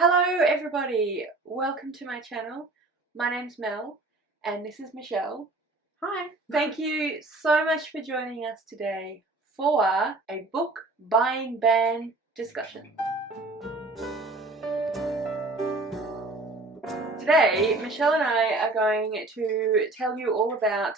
Hello everybody, welcome to my channel. My name's Mel and this is Michelle. Hi. Thank you so much for joining us today for a book buying ban discussion. Today, Michelle and I are going to tell you all about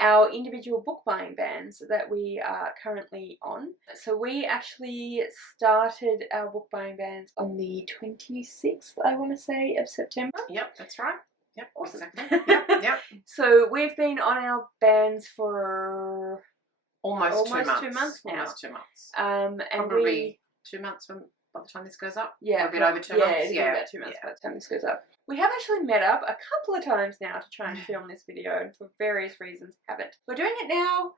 our individual book buying bans that we are currently on. So we actually started our book buying bans on the 26th, I want to say, of September. Yep, that's right. Yep, awesome. Exactly. Yep. So we've been on our bans for almost 2 months. 2 months now. Almost 2 months. And probably 2 months by the time this goes up. Yeah, or a bit over 2 months. Yeah, about 2 months by the time this goes up. We have actually met up a couple of times now to try and film this video, and for various reasons haven't. We're doing it now.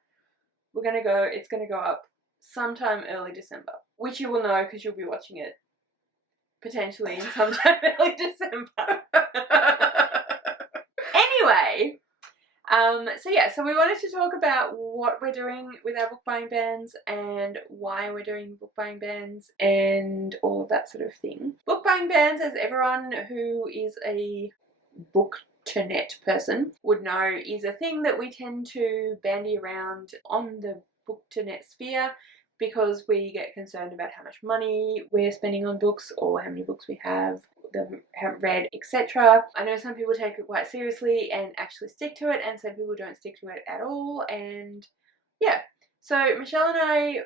It's gonna go up sometime early December, which you will know because you'll be watching it potentially in sometime early December. Anyway, so we wanted to talk about what we're doing with our book buying bans and why we're doing book buying bans and all of that sort of thing. Book buying bans, as everyone who is a book-to-net person would know, is a thing that we tend to bandy around on the book-to-net sphere because we get concerned about how much money we're spending on books or how many books we haven't read, etc. I know some people take it quite seriously and actually stick to it, and some people don't stick to it at all. And yeah, so Michelle and I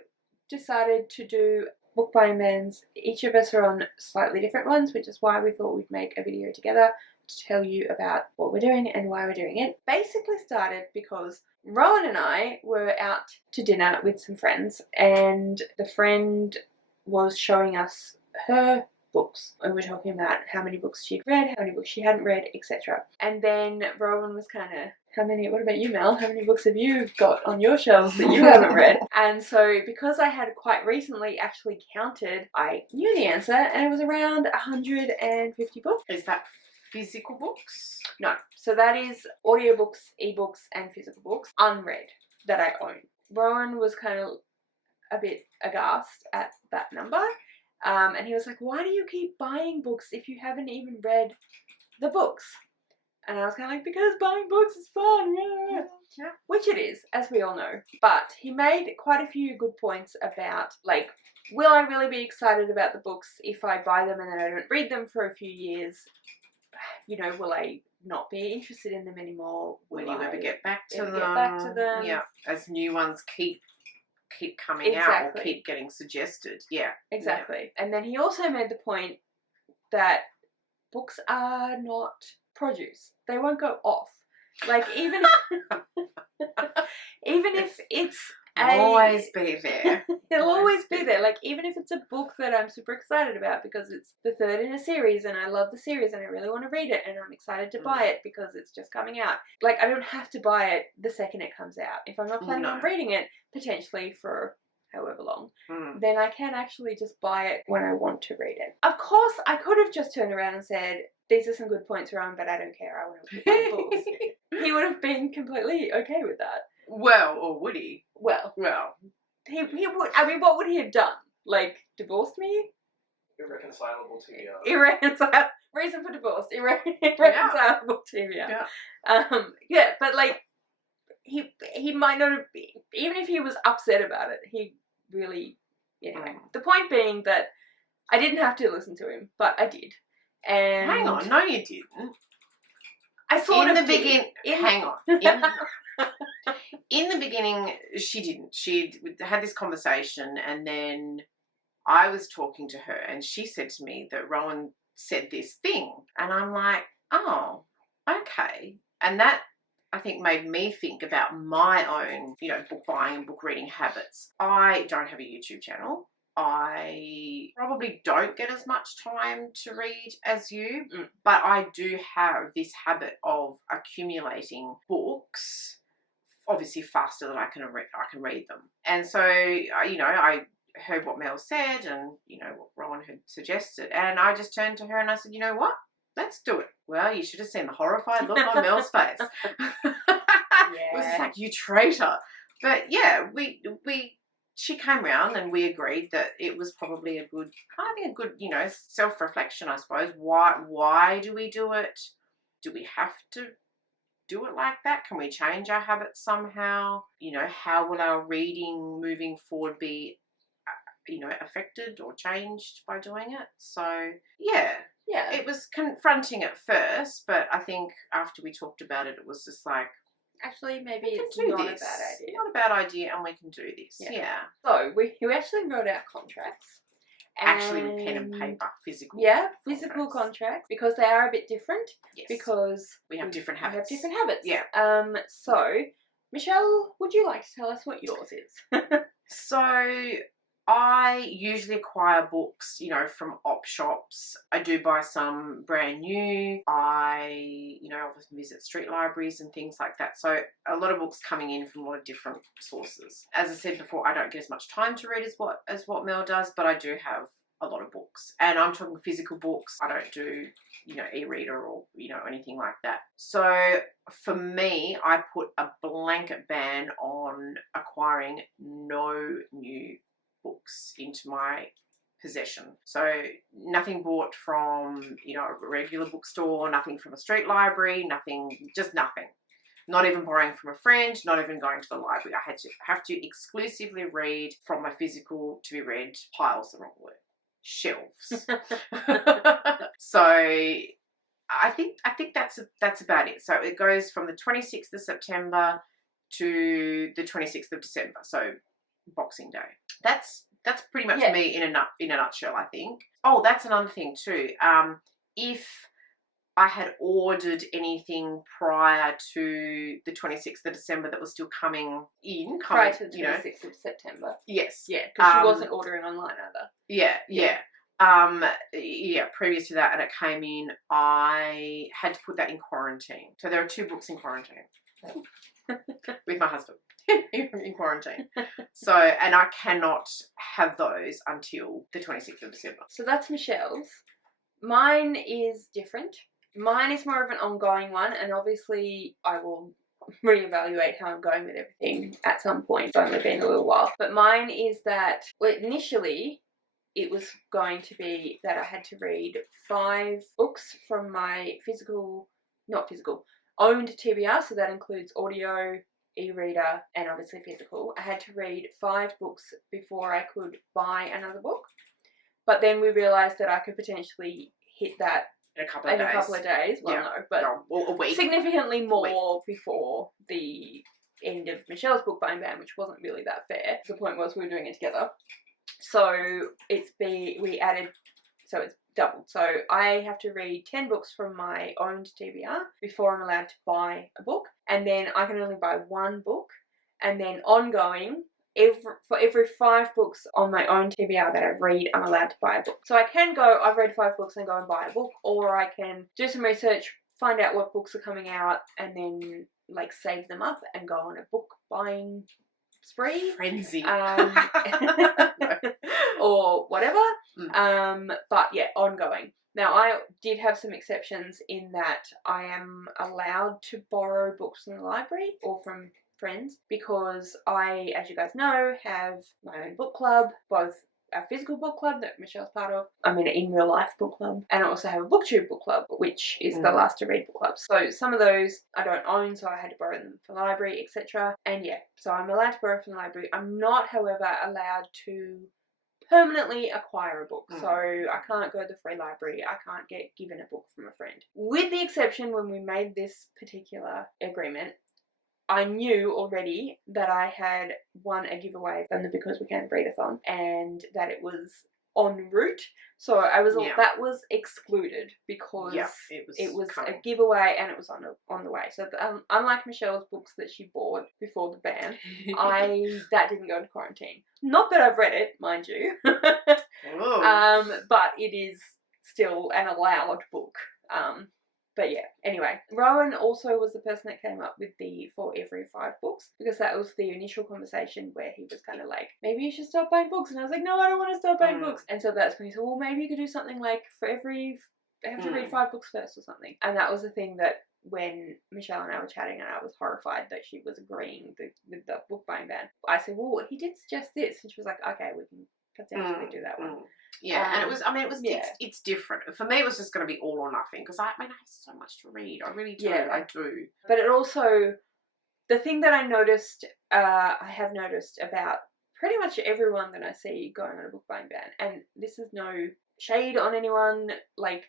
decided to do book buying bans. Each of us are on slightly different ones, which is why we thought we'd make a video together to tell you about what we're doing and why we're doing it. Basically started because Rowan and I were out to dinner with some friends, and the friend was showing us her books, and we're talking about how many books she'd read, how many books she hadn't read, etc. And then Rowan was kind of, what about you, Mel? How many books have you got on your shelves that you haven't read? And so because I had quite recently actually counted, I knew the answer, and it was around 150 books. Is that physical books? No. So that is audiobooks, ebooks, and physical books, unread, that I own. Rowan was kind of a bit aghast at that number. And he was like, why do you keep buying books if you haven't even read the books? And I was kind of like, because buying books is fun. Yeah. Which it is, as we all know. But he made quite a few good points about, like, will I really be excited about the books if I buy them and then I don't read them for a few years? You know, will I not be interested in them anymore? Will you ever get back to them? Get back to them? Yeah, as new ones keep coming out or keep getting suggested. Yeah, exactly. Yeah. And then he also made the point that books are not produce. They won't go off. Like, even if it's always be there. It'll always be there. Like, even if it's a book that I'm super excited about because it's the third in a series and I love the series and I really want to read it and I'm excited to buy it because it's just coming out. Like, I don't have to buy it the second it comes out. If I'm not planning on reading it, potentially for however long, then I can actually just buy it when I want to read it. Of course, I could have just turned around and said, these are some good points, Ron, but I don't care. I want to read my books. He would have been completely okay with that. Well, or would he? Well. He would. I mean, what would he have done? Like, divorced me? Irreconcilable to me. Irreconcilable. Reason for divorce. Irreconcilable to me. Yeah, but like, he might not have been, even if he was upset about it, he really, anyway. The point being that I didn't have to listen to him, but I did. And hang on, no you didn't. I sort of did. Hang on. In the beginning, she didn't. She'd had this conversation, and then I was talking to her, and she said to me that Rowan said this thing, and I'm like, oh, okay. And that, I think, made me think about my own, book buying and book reading habits. I don't have a YouTube channel. I probably don't get as much time to read as you, but I do have this habit of accumulating books, obviously faster than I can read them. And so, I heard what Mel said and, what Rowan had suggested, and I just turned to her and I said, you know what? Let's do it. Well, you should have seen the horrified look on Mel's face. It was just like, you traitor. But yeah, we she came round and we agreed that it was probably a good, self-reflection, I suppose. Why do we do it? Do we have to do it like that? Can we change our habits somehow? How will our reading moving forward be, affected or changed by doing it? So, yeah. Yeah. It was confronting at first, but I think after we talked about it, it was just like, actually, maybe we can it's do not this. a bad idea. Not a bad idea, and we can do this. Yeah. So we actually wrote out contracts. Actually, with pen and paper, physical. Yeah, physical contracts, because they are a bit different. Yes. Because we have different habits. We have different habits. Yeah. So, Michelle, would you like to tell us what yours is? So, I usually acquire books, from op shops. I do buy some brand new. I, often visit street libraries and things like that. So a lot of books coming in from a lot of different sources. As I said before, I don't get as much time to read as what Mel does, but I do have a lot of books. And I'm talking physical books. I don't do, e-reader or, anything like that. So for me, I put a blanket ban on acquiring no new books into my possession. So nothing bought from, a regular bookstore, nothing from a street library, just nothing. Not even borrowing from a friend, not even going to the library. I have to exclusively read from my physical to be read piles, the wrong word, shelves. So I think that's about it. So it goes from the 26th of September to the 26th of December. So Boxing Day. That's pretty much me in a nutshell, I think. Oh, that's another thing too. If I had ordered anything prior to the 26th of December that was still coming in. Prior to the 26th of September. Yes. Yeah, because she wasn't ordering online either. Yeah. Previous to that, and it came in, I had to put that in quarantine. So there are 2 books in quarantine with my husband in quarantine. So, and I cannot have those until the 26th of December. So that's Michelle's. Mine is different. Mine is more of an ongoing one, and obviously I will reevaluate how I'm going with everything at some point. It's only been a little while. But mine is that, initially it was going to be that I had to read 5 books from my owned TBR, so that includes audio, e-reader, and obviously physical. I had to read 5 books before I could buy another book. But then we realised that I could potentially hit that in a couple of days. Well, no, but a week. Significantly more before the end of Michelle's book buying ban, which wasn't really that fair. The point was we were doing it together. So it's doubled. So I have to read 10 books from my owned TBR before I'm allowed to buy a book. And then I can only buy 1 book. And then ongoing, for every 5 books on my own TBR that I read, I'm allowed to buy a book. So I can go, I've read 5 books and go and buy a book, or I can do some research, find out what books are coming out, and then save them up and go on a book buying spree. Frenzy. Or whatever. But yeah, ongoing. Now, I did have some exceptions in that I am allowed to borrow books from the library or from friends, because I, as you guys know, have my own book club, both a physical book club that Michelle's part of, in real life book club, and I also have a booktube book club, which is the Last to Read book club. So some of those I don't own, so I had to borrow them from the library, etc. And yeah, so I'm allowed to borrow from the library. I'm not, however, allowed to permanently acquire a book. So I can't go to the free library. I can't get given a book from a friend. With the exception, when we made this particular agreement, I knew already that I had won a giveaway from the Because We Can Readathon, and that it was en route. So that was excluded because it was a giveaway and it was on the way. So unlike Michelle's books that she bought before the ban, that didn't go into quarantine. Not that I've read it, mind you, but it is still an allowed book. But yeah, anyway, Rowan also was the person that came up with the for every 5 books, because that was the initial conversation where he was kind of like, maybe you should stop buying books. And I was like, no, I don't want to stop buying books. And so that's when he said, well, maybe you could do something like for every, I have to read 5 books first or something. And that was the thing that when Michelle and I were chatting and I was horrified that she was agreeing with the book buying ban, I said, well, he did suggest this. And she was like, okay, we can potentially do that one. Yeah, and it was, yeah. it's different. For me, it was just going to be all or nothing because I have so much to read. I really do. Yeah. I do. But it also, the thing that I noticed, I have noticed about pretty much everyone that I see going on a book buying ban, and this is no shade on anyone, like,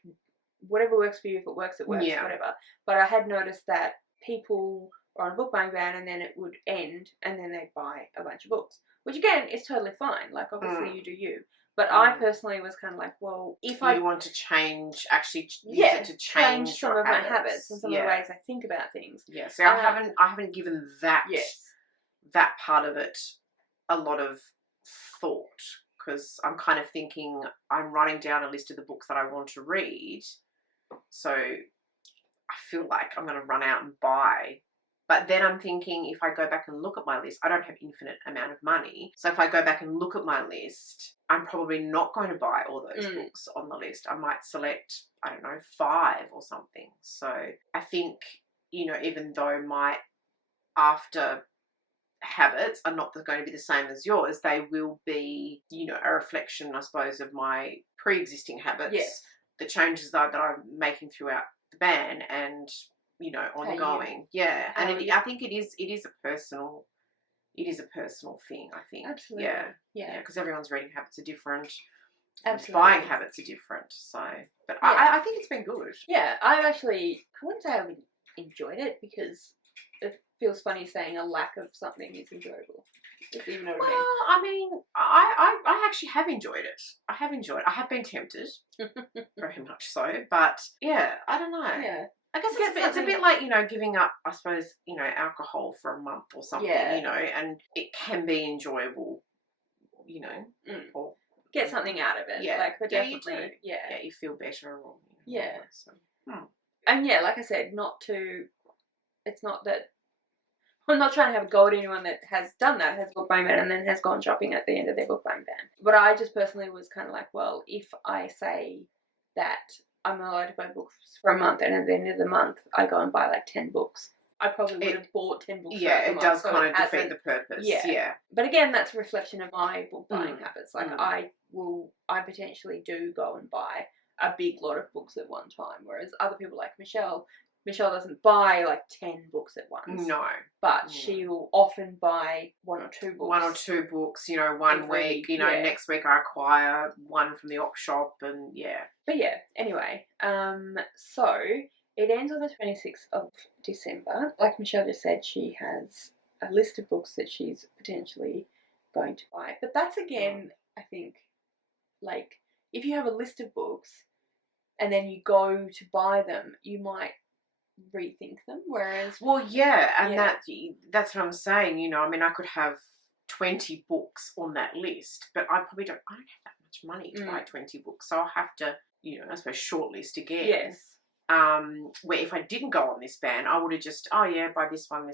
whatever works for you, if it works, whatever. But I had noticed that people are on a book buying ban and then it would end and then they'd buy a bunch of books, which again is totally fine. Like, obviously you do you. But I personally was kind of like, well, if I want to change, actually use it to change some of my habits and some of the ways I think about things. Yeah, so I haven't given that that part of it a lot of thought because I'm kind of thinking I'm writing down a list of the books that I want to read. So I feel like I'm going to run out and buy. But then I'm thinking if I go back and look at my list, I don't have infinite amount of money. So if I go back and look at my list, I'm probably not going to buy all those books on the list. I might select, I don't know, 5 or something. So I think, you know, even though my after habits are not going to be the same as yours, they will be, you know, a reflection, I suppose, of my pre-existing habits. Yes. The changes that I'm making throughout the ban and, you know, ongoing. I think it is a personal thing, I think. Absolutely. Yeah, because everyone's reading habits are different. Absolutely. Buying habits are different. So, but I think it's been good. Yeah, I wouldn't say I enjoyed it because it feels funny saying a lack of something is enjoyable. If you know what I mean, I actually have enjoyed it. I have been tempted, very much so. But yeah, I don't know. Yeah. I guess it's a bit like, you know, giving up, I suppose, you know, alcohol for a month or something, you know, and it can be enjoyable, you know, or get something out of it. Yeah. Like, but Yeah, you definitely, do. Yeah, you feel better. Or, you know, so. And yeah, like I said, it's not that, I'm not trying to have a go at anyone that has done that, has book buying ban and then has gone shopping at the end of their book buying ban. But I just personally was kind of like, well, if I say that I'm allowed to buy books for a month and at the end of the month I go and buy like 10 books, I probably would have bought 10 books. Yeah, it does kind of defeat the purpose. Yeah. But again, that's a reflection of my book buying habits. Like I potentially do go and buy a big lot of books at one time, whereas other people like Michelle doesn't buy like 10 books at once. No. But she will often buy 1 or 2 books. 1 or 2 books, you know, one week, you know, next week I acquire one from the op shop and But yeah, anyway, so it ends on the 26th of December. Like Michelle just said, she has a list of books that she's potentially going to buy. But that's again, I think, like, if you have a list of books and then you go to buy them, you might rethink them, whereas that's what I'm saying, you know. I mean, I could have 20 books on that list, but I don't have that much money to buy 20 books, so I'll have to, you know, I suppose shortlist again. Where if I didn't go on this ban, I would have just buy this one.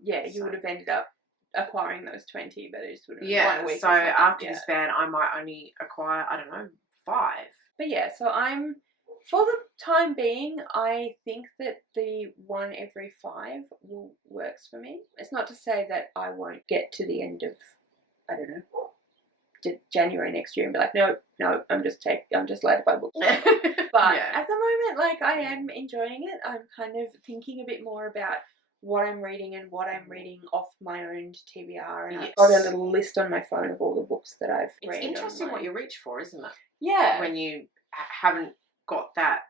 You would have ended up acquiring those 20, but it just would have 1 week. So after this ban I might only acquire, I don't know, 5. But yeah, so for the time being, I think that the 1 every 5 works for me. It's not to say that I won't get to the end of, I don't know, January next year and be like, no, I'm just allowed to buy books. But at the moment, like, I am enjoying it. I'm kind of thinking a bit more about what I'm reading and what I'm reading off my own TBR, and I've got a little list on my phone of all the books that I've read. It's interesting what you reach for, isn't it? Yeah. When you haven't got that,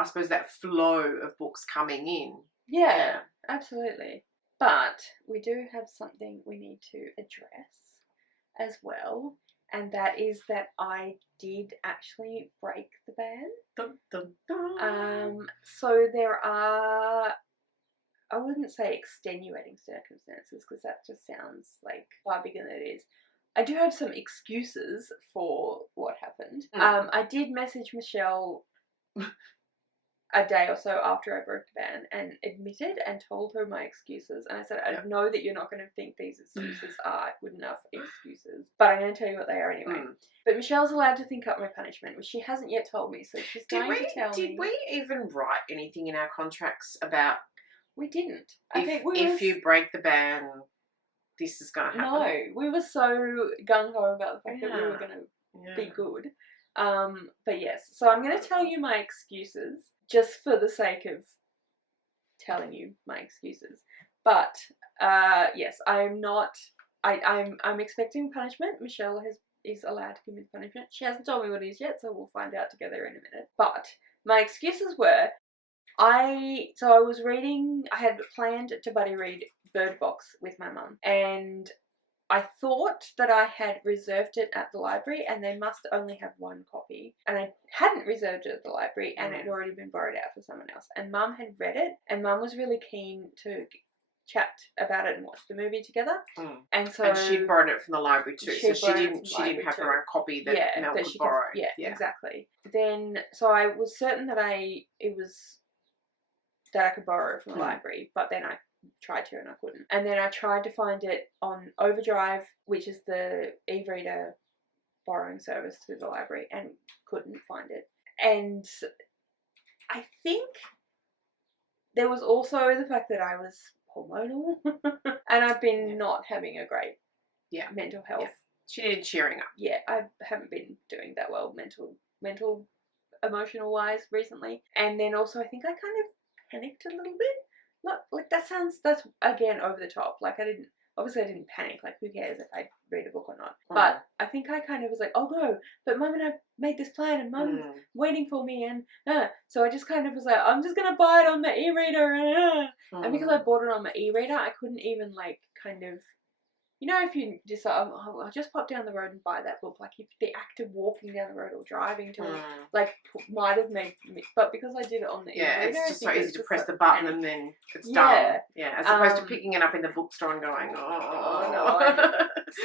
I suppose, that flow of books coming in. Yeah, absolutely. But we do have something we need to address as well, and that is that I did actually break the ban. Dun, dun, dun. So there are, I wouldn't say extenuating circumstances because that just sounds like far bigger than it is. I do have some excuses for what happened. I did message Michelle a day or so after I broke the ban and admitted and told her my excuses. And I said, I know that you're not going to think these excuses are good enough excuses, but I'm going to tell you what they are anyway. But Michelle's allowed to think up my punishment, which she hasn't yet told me, so she's going to tell me. Did we even write anything in our contracts about... We didn't. If you break the ban, this is going to happen? No, we were so gung-ho about the fact that we were going to be good. But yes, so I'm going to tell you my excuses just for the sake of telling you my excuses. But yes, I'm not. I'm expecting punishment. Michelle is allowed to give me the punishment. She hasn't told me what it is yet, so we'll find out together in a minute. But my excuses were, I was reading. I had planned to buddy read Bird Box with my mum, and I thought that I had reserved it at the library and they must only have one copy. And I hadn't reserved it at the library and it had already been borrowed out for someone else. And Mum had read it and Mum was really keen to chat about it and watch the movie together. And she'd borrowed it from the library too. So she didn't have her own copy that Mel could borrow. Yeah, exactly. Then, so I was certain that I could borrow it from the library, but then I tried to and I couldn't. And then I tried to find it on Overdrive, which is the e-reader borrowing service through the library, and couldn't find it. And I think there was also the fact that I was hormonal and I've been not having a great mental health. Yeah. She needed cheering up. Yeah, I haven't been doing that well mental, emotional wise recently. And then also I think I kind of panicked a little bit. Not like that's again over the top. Like I didn't panic. Like who cares if I read a book or not? But I think I kind of was like, oh no, but Mum and I made this plan and Mum's waiting for me and so I just kind of was like, I'm just gonna buy it on my e-reader and because I bought it on my e-reader, I couldn't even like kind of, you know, if you decide, I'll just pop down the road and buy that book, like if the act of walking down the road or driving to it, like might have made me, but because I did it on the e-reader, it's just so easy to press the button and then it's done. Yeah, as opposed to picking it up in the bookstore and going, oh no.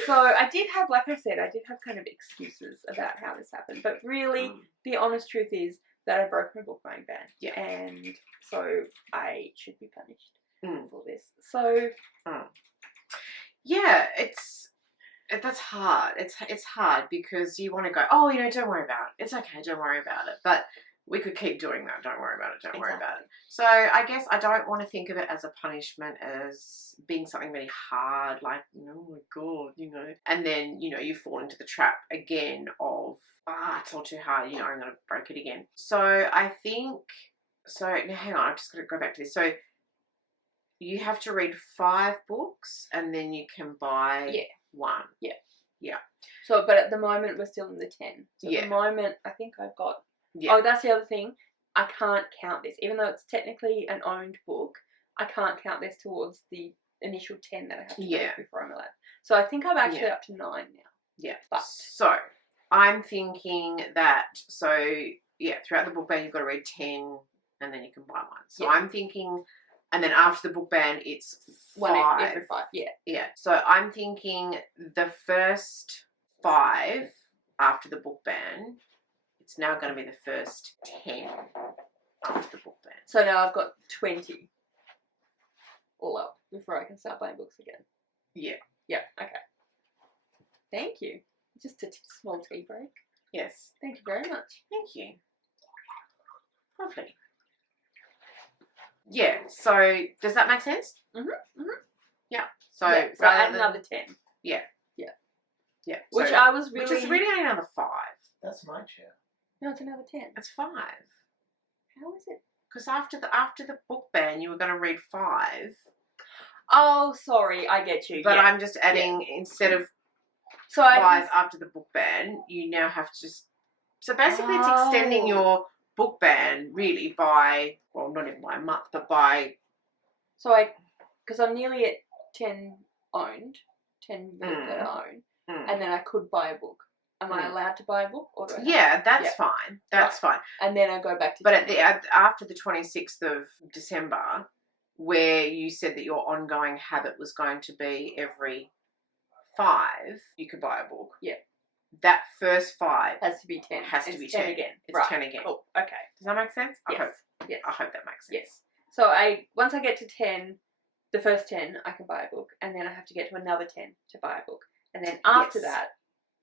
So I did have, like I said, kind of excuses about how this happened, but really the honest truth is that I broke my book buying ban. Yeah. And so I should be punished for this. So yeah, that's hard. It's hard because you want to go, oh, you know, don't worry about it. It's okay, don't worry about it. But we could keep doing that. Don't worry about it. Don't worry about it. So I guess I don't want to think of it as a punishment, as being something really hard, like, oh my God, you know. And then, you know, you fall into the trap again of, it's all too hard, you know, I'm going to break it again. So I think, now hang on, I've just got to go back to this. So you have to read 5 books and then you can buy one. Yeah. Yeah. So, but at the moment we're still in the 10. So at the moment I think I've got, oh, that's the other thing. I can't count this. Even though it's technically an owned book, I can't count this towards the initial 10 that I have to read before I'm allowed. So I think I'm actually up to 9 now. Yeah. But so I'm thinking that, throughout the book ban you've got to read 10 and then you can buy one. So I'm thinking... And then after the book ban, it's 5. Every 5, Yeah. So I'm thinking the first 5 after the book ban, it's now going to be the first 10 after the book ban. So now I've got 20 all up before I can start buying books again. Yeah. Yeah, okay. Thank you. Just a small tea break. Yes. Thank you very much. Thank you. Lovely. Yeah, so does that make sense? Yeah. So add another 10. Yeah. Which I was really... Which is really only another 5. That's my chair. No, it's another 10. It's 5. How is it? Because after the book ban, you were going to read 5. Oh, sorry, I get you. But I'm just adding, instead of 5 after the book ban, you now have to just... So basically it's extending your book ban really by, well, not even by a month, but by... So because I'm nearly at 10 owned, 10 books that I own, and then I could buy a book. Am I allowed to buy a book? Or do I that's fine. That's fine. And then I go back to... But after the 26th of December, where you said that your ongoing habit was going to be every 5, you could buy a book. Yeah. That first 5 has to be 10. Has to be 10 again. It's 10 again. Oh, okay. Does that make sense? Yes. Yes. I hope that makes sense. Yes. So once I get to 10, the first 10, I can buy a book, and then I have to get to another 10 to buy a book, and then after Yes. that,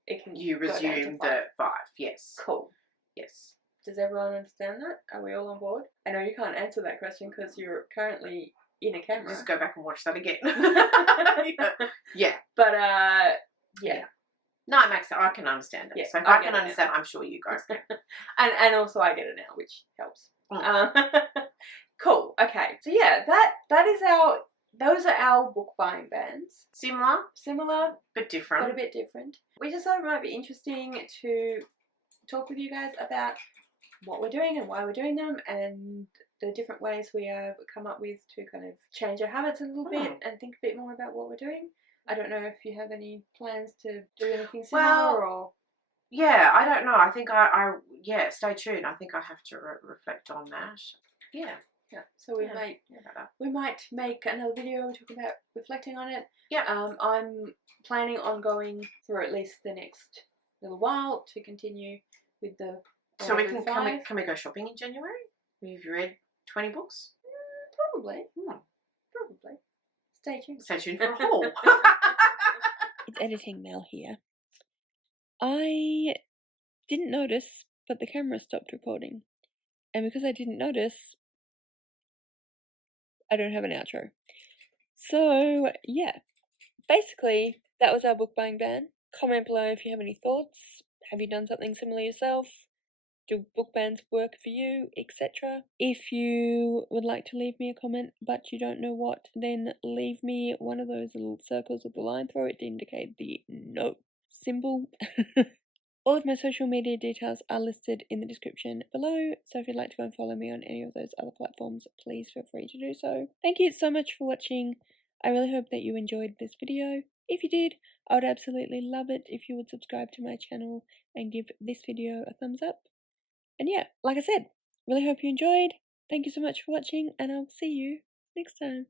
it can You go down to resume 5. the 5. Yes. Cool. Yes. Does everyone understand that? Are we all on board? I know you can't answer that question because you're currently in a camera. Just go back and watch that again. Yeah. But yeah. No, it makes sense. I can understand it. Yeah, So if I I get can it understand, I'm sure you guys can. and also I get it now, which helps. Mm. Cool. Okay. So yeah, those are our book buying bans. Similar, But different. but a bit different. We just thought it might be interesting to talk with you guys about what we're doing and why we're doing them, and the different ways we have come up with to kind of change our habits a little bit and think a bit more about what we're doing. I don't know if you have any plans to do anything similar or... Yeah, I don't know. I think yeah, stay tuned. I think I have to reflect on that. Yeah. Yeah. So we might make another video talking about reflecting on it. Yeah. I'm planning on going for at least the next little while to continue with the... So can we go shopping in January? Have you read 20 books? Probably. Probably. Stay tuned. Stay tuned for a haul. It's editing Mel here. I didn't notice, but the camera stopped recording. And because I didn't notice, I don't have an outro. So, yeah. Basically, that was our book buying ban. Comment below if you have any thoughts. Have you done something similar yourself? Do book bans work for you, etc.? If you would like to leave me a comment but you don't know what, then leave me one of those little circles with the line through it to indicate the no symbol. All of my social media details are listed in the description below, so if you'd like to go and follow me on any of those other platforms, please feel free to do so. Thank you so much for watching. I really hope that you enjoyed this video. If you did, I would absolutely love it if you would subscribe to my channel and give this video a thumbs up. And yeah, like I said, really hope you enjoyed. Thank you so much for watching, and I'll see you next time.